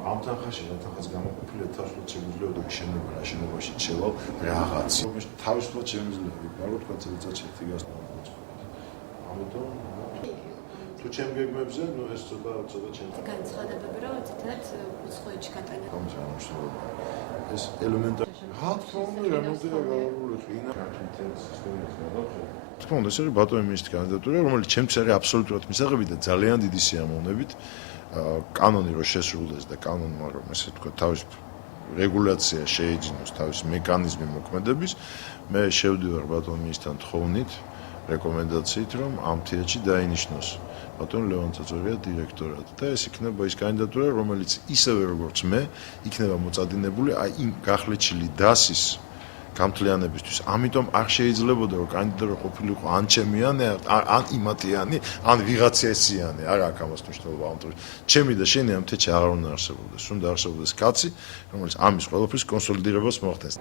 ამ თანხაში რათახაც გამოყოფილი 1500 შემიძლია შენება შენობაში შევალ რაღაც. თავისუფლად შემიძლია ვიყარო თქვა წელიწადში გასწავლოთ. ამიტომ თუ ჩემ გეგმებზე, ეს ცოტა ჩემს განცხადებები რომ თითქოს უცხოეთში გატანა. ეს ელემენტარი. რა თქმა უნდა, რამოდენია გავარული ხინა. თქმა უნდა, ეს არის ბატონი მინისტრის კანდიდატურა, რომელიც ჩემთვის არის აბსოლუტურად მისაღები და ძალიან დიდი სიამოვნებით. კანონი რო შესრულდეს და კანონმა რომ ესე თქვა თავის რეგულაცია შეეძინოს, თავის მექანიზმი მოქმედების, მე შევდივარ ბატონ მინისტრთან თხოვნით, რეკომენდაციით, რომ ამ თეატრში დაინიშნოს ბატონ ლევან წაწვევია დირექტორად და ეს იქნება ის კანდიდატურა, რომელიც ისევე როგორც მე, იქნება მოწადინებული აი იმ გახლეჩილი დასის გამთლიანებისთვის. ამიტომ არ შეიძლებოდა რომ კანდიდატურა ყოფილიყო ან ჩემიანი, ან იმათიანი, ან ვიღაცესიანი, არ აქვს ამას მნიშვნელობა ამ დროს. ჩემი და შენი ამ თეატრში აღარ უნდა არსებობდეს. უნდა არსებობდეს კაცი, რომელიც ამის ყველაფრის კონსოლიდირებას მოახდენს.